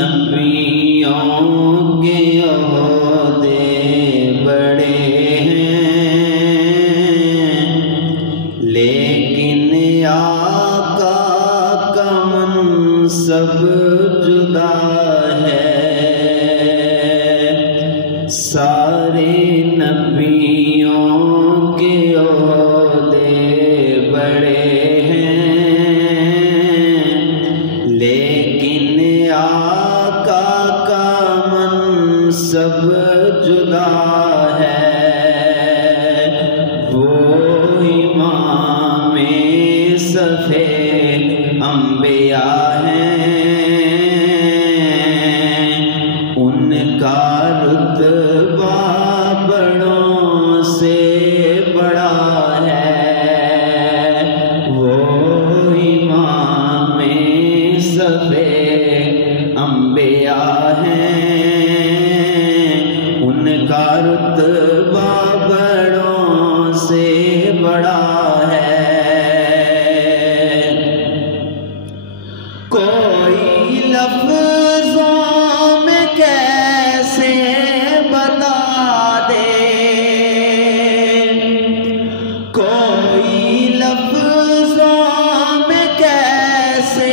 نبیوں کے عہدے بڑے ہیں، لیکن آقا کا منصب جدا ہے۔ سارے نبیوں کے عہدے بڑے ہیں، لیکن آقا کا منصب جدا ہے۔ وہ امام صفِ انبیاء ہیں، ان کا رتبہ بڑوں سے بڑا ہے۔ وہ امام صفِ انبیاء ہیں، ان کا رتبہ بڑوں سے بڑا ہے۔ کوئی لفظوں میں کیسے بتا دے، کوئی لفظوں میں کیسے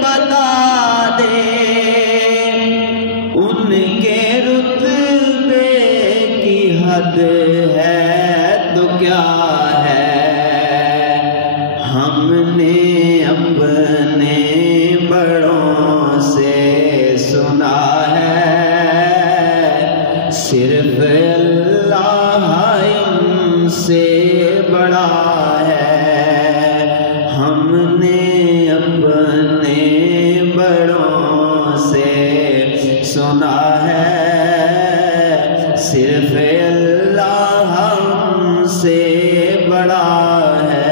بتا دے، ان کے رتبے کی حد ہے تو کیا ہے۔ ہم نے اپنے بڑوں سے سنا ہے، صرف اللہ ان سے بڑا ہے۔ ہم نے اپنے بڑوں سے سنا ہے، صرف اللہ ان سے بڑا ہے۔